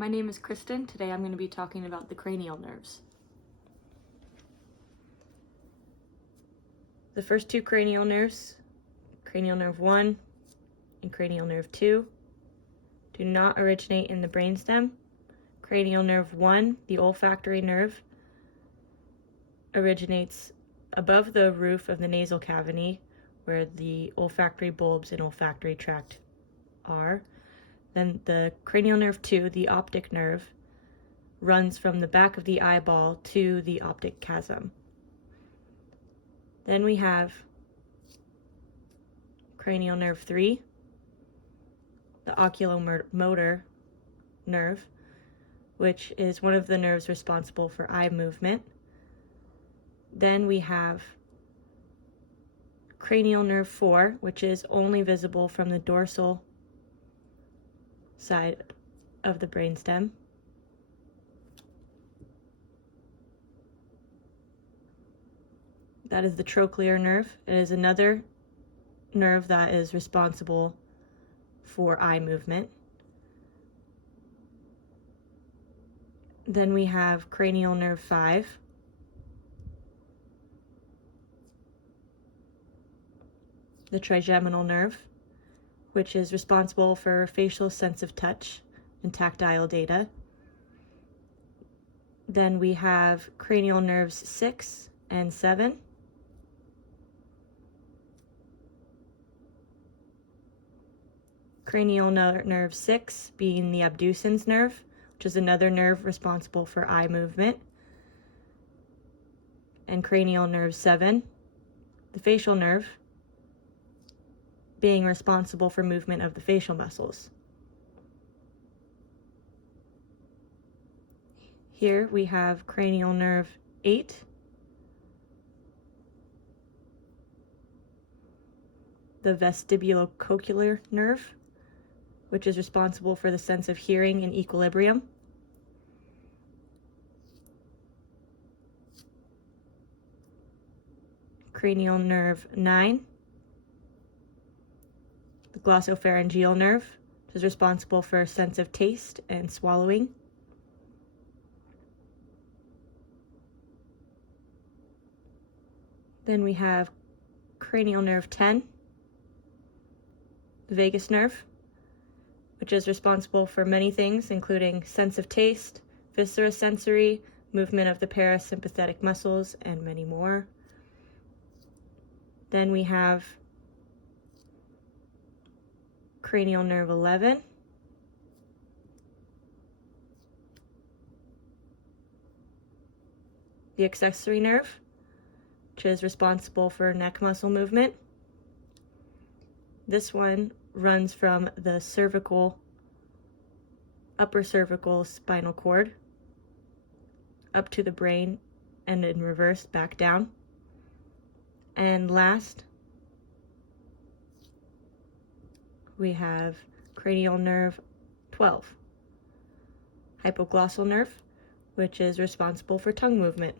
My name is Kristen. Today I'm going to be talking about the cranial nerves. The first two cranial nerves, cranial nerve 1 and cranial nerve 2, do not originate in the brainstem. Cranial nerve 1, the olfactory nerve, originates above the roof of the nasal cavity where the olfactory bulbs and olfactory tract are. Then the cranial nerve 2, the optic nerve, runs from the back of the eyeball to the optic chiasm. Then we have cranial nerve 3, the oculomotor nerve, which is one of the nerves responsible for eye movement. Then we have cranial nerve 4, which is only visible from the dorsal side of the brainstem. That is the trochlear nerve. It is another nerve that is responsible for eye movement. Then we have cranial nerve 5, the trigeminal nerve, which is responsible for facial sense of touch and tactile data. Then we have cranial nerves 6 and 7. Cranial nerve 6 being the abducens nerve, which is another nerve responsible for eye movement. And cranial nerve 7, the facial nerve, being responsible for movement of the facial muscles. Here we have cranial nerve 8, the vestibulocochlear nerve, which is responsible for the sense of hearing and equilibrium. Cranial nerve 9, the glossopharyngeal nerve, which is responsible for a sense of taste and swallowing. Then we have cranial nerve 10, the vagus nerve, which is responsible for many things, including sense of taste, viscerosensory, movement of the parasympathetic muscles, and many more. Then we have cranial nerve 11, the accessory nerve, which is responsible for neck muscle movement. This one runs from the upper cervical spinal cord up to the brain and in reverse back down. And last, we have cranial nerve 12, hypoglossal nerve, which is responsible for tongue movement.